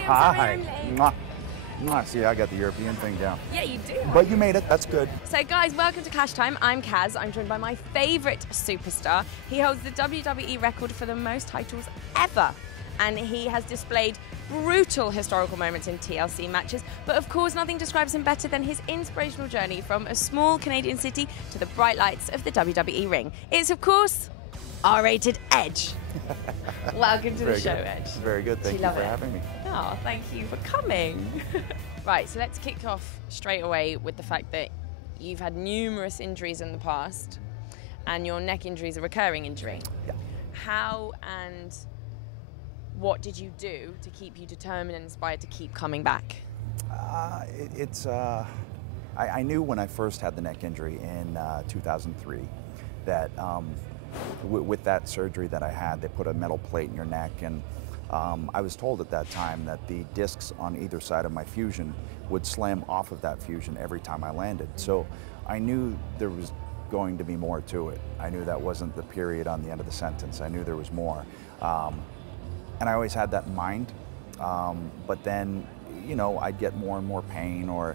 I'm Hi. sorry I'm late. Mwah. Mwah. See, I got the European thing down. Yeah, you do. But you made it. That's good. So guys, welcome to Clash Time. I'm Kaz. I'm joined by my favourite superstar. He holds the WWE record for the most titles ever. And he has displayed brutal historical moments in TLC matches. But of course, nothing describes him better than his inspirational journey from a small Canadian city to the bright lights of the WWE ring. It's, of course, R-rated Edge. Welcome to the show, Edge. Very good. Thank you for having me. Oh, thank you for coming. Right, so let's kick off straight away with the fact that you've had numerous injuries in the past and your neck injury is a recurring injury. Yeah. How and what did you do to keep you determined and inspired to keep coming back? I knew when I first had the neck injury in 2003 that with that surgery that I had, they put a metal plate in your neck, and I was told at that time that the discs on either side of my fusion would slam off of that fusion every time I landed. So I knew there was going to be more to it. I knew that wasn't the period on the end of the sentence. I knew there was more. And I always had that in mind. But then, you know, I'd get more and more pain, or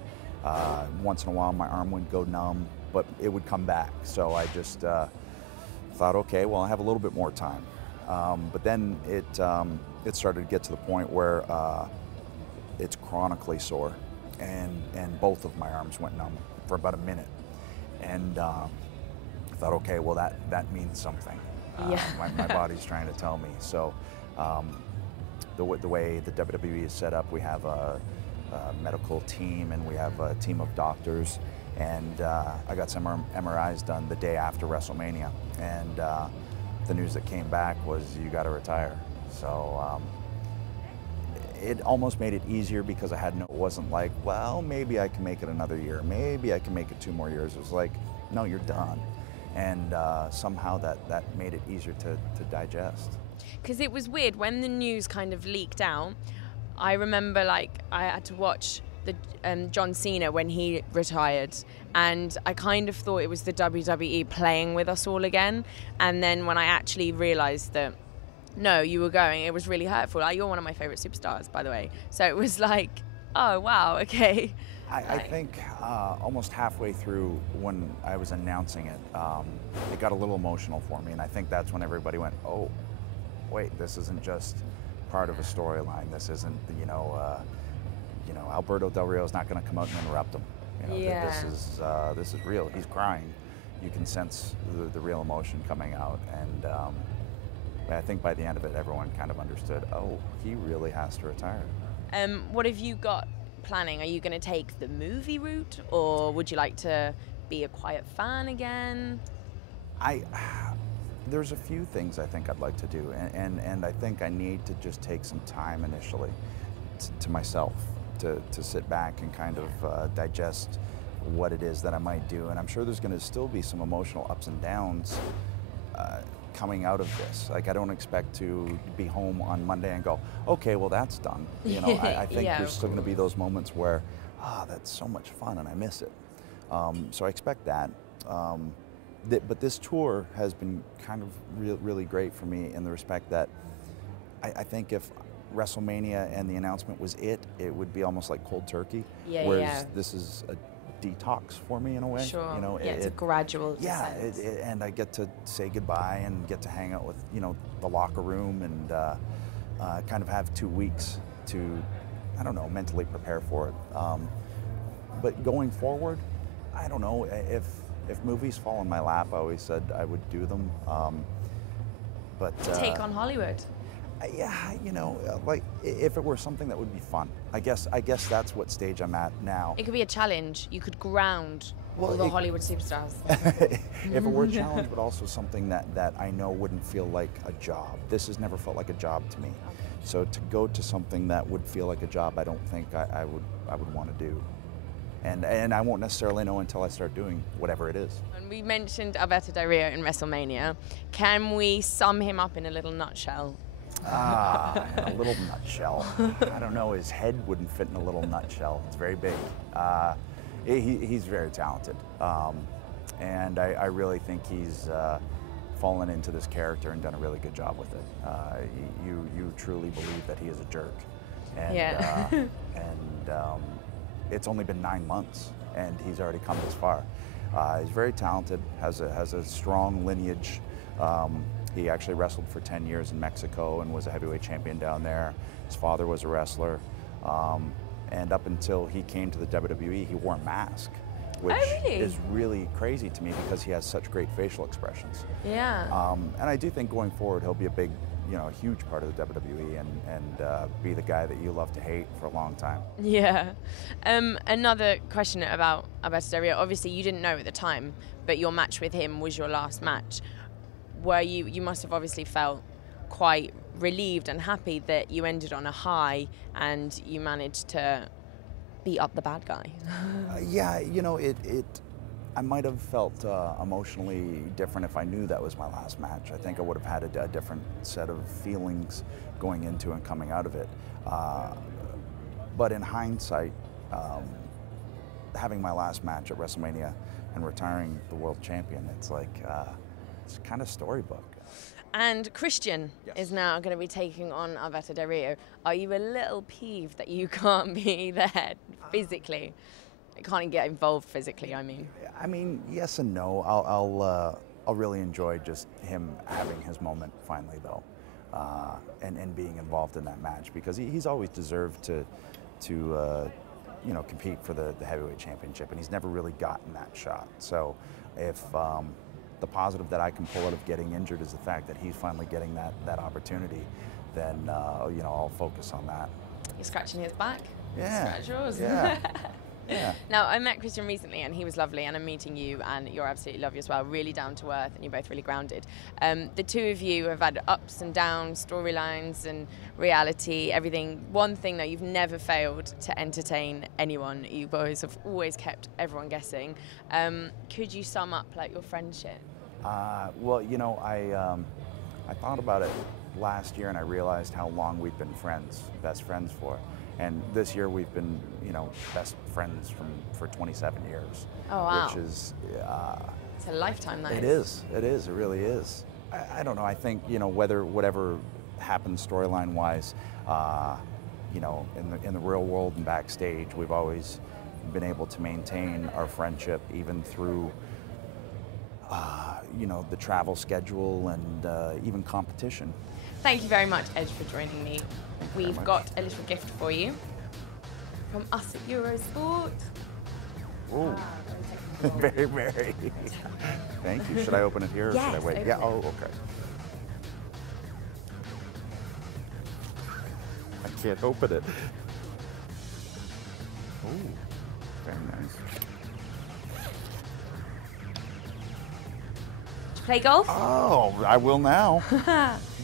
once in a while my arm would go numb, but it would come back. So I just thought, okay, well, I have a little bit more time. But then it started to get to the point where it's chronically sore, and both of my arms went numb for about a minute. And I thought, okay, well, that means something. Yeah. My body's trying to tell me. So the way the WWE is set up, we have a medical team and we have a team of doctors. And I got some MRIs done the day after WrestleMania. And the news that came back was, you got to retire. So it almost made it easier because I had it wasn't like, well, maybe I can make it another year. Maybe I can make it 2 more years. It was like, no, you're done. And somehow that made it easier to digest. Because it was weird when the news kind of leaked out. I remember, like, I had to watch the John Cena when he retired, and I kind of thought it was the WWE playing with us all again. And then when I actually realised that, no, you were going, it was really hurtful. Like, you're one of my favourite superstars, by the way. So it was like, oh, wow, okay. I think almost halfway through when I was announcing it, it got a little emotional for me. And I think that's when everybody went, oh, wait, this isn't just part of a storyline. This isn't, you know, Alberto Del Rio is not going to come out and interrupt him. You know, yeah. This is real. He's crying. You can sense the real emotion coming out. And I think by the end of it, everyone kind of understood, oh, he really has to retire. What have you got planning? Are you going to take the movie route, or would you like to be a quiet fan again? There's a few things I think I'd like to do, and I think I need to just take some time initially to myself to sit back and kind of digest what it is that I might do. And I'm sure there's going to still be some emotional ups and downs coming out of this. Like, I don't expect to be home on Monday and go, okay, well, that's done. You know, I think Yeah, there's still going to be those moments where, that's so much fun and I miss it. So I expect that. But this tour has been kind of really great for me in the respect that I think if WrestleMania and the announcement was it would be almost like cold turkey. Yeah, whereas this is a detox for me in a way. Sure. You know, yeah, it's a gradual descent. Yeah, and I get to say goodbye and get to hang out with, you know, the locker room, and kind of have 2 weeks to, I don't know, mentally prepare for it. But going forward, I don't know, if movies fall in my lap, I always said I would do them. Take on Hollywood. Yeah, you know, like if it were something that would be fun. I guess that's what stage I'm at now. It could be a challenge. You could ground all the Hollywood superstars. If it were a challenge, but also something that I know wouldn't feel like a job. This has never felt like a job to me. Okay. So to go to something that would feel like a job, I don't think I would want to do. And I won't necessarily know until I start doing whatever it is. And we mentioned Alberto Del Rio in WrestleMania. Can we sum him up in a little nutshell? In a little nutshell. I don't know, his head wouldn't fit in a little nutshell. It's very big. He's very talented. And I really think he's fallen into this character and done a really good job with it. You truly believe that he is a jerk. And, Yeah. It's only been 9 months, and he's already come this far. He's very talented, has a strong lineage. He actually wrestled for 10 years in Mexico and was a heavyweight champion down there. His father was a wrestler. And up until he came to the WWE, he wore a mask, which is really crazy to me because he has such great facial expressions. Yeah. And I do think going forward, he'll be a big, a huge part of the WWE and be the guy that you love to hate for a long time. Yeah. Another question about Alberto Del Rio. Obviously, you didn't know at the time, but your match with him was your last match. You must have obviously felt quite relieved and happy that you ended on a high and you managed to beat up the bad guy. Yeah, I might have felt emotionally different if I knew that was my last match. I think I would have had a different set of feelings going into and coming out of it. But in hindsight, having my last match at WrestleMania and retiring the world champion, it's like, it's kind of storybook. And Christian is now going to be taking on Alberto Del Rio. Are you a little peeved that you can't be there physically? Can't get involved physically, I mean. I mean, yes and no. I'll really enjoy just him having his moment finally, though, and being involved in that match because he's always deserved to compete for the heavyweight championship, and he's never really gotten that shot. So if the positive that I can pull out of getting injured is the fact that he's finally getting that opportunity, then I'll focus on that. You're scratching his back. Yeah. Scratch yours. Yeah. Yeah. Now, I met Christian recently and he was lovely, and I'm meeting you and you're absolutely lovely as well, really down to earth and you're both really grounded. The two of you have had ups and downs, storylines and reality, everything. One thing that you've never failed to entertain anyone, you've always kept everyone guessing. Could you sum up like your friendship? Well, I thought about it last year and I realized how long we've been best friends for. And this year we've been, best friends for 27 years. Oh, wow. Which is... it's a lifetime, that is. It really is. I don't know, I think, whatever happens storyline-wise, in the real world and backstage, we've always been able to maintain our friendship even through, the travel schedule and even competition. Thank you very much, Edge, for joining me. We've got a little gift for you from us at Eurosport. Ooh. Very, very. Thank you. Should I open it here or yes, should I wait? Yeah, oh, okay. I can't open it. Ooh, very nice. Play golf? Oh, I will now.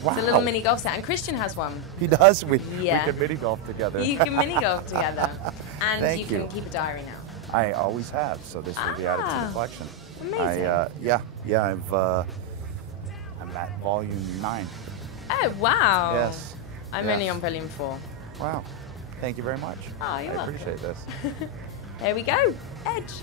Wow. It's a little mini golf set, and Christian has one. He does. We can mini golf together. You can mini golf together, and Thank you can keep a diary now. I always have, so this will be added to the collection. Amazing. I'm at volume 9. Oh wow. Yes. I'm only on volume 4. Wow. Thank you very much. Oh, you're welcome. I appreciate this. There we go. Edge.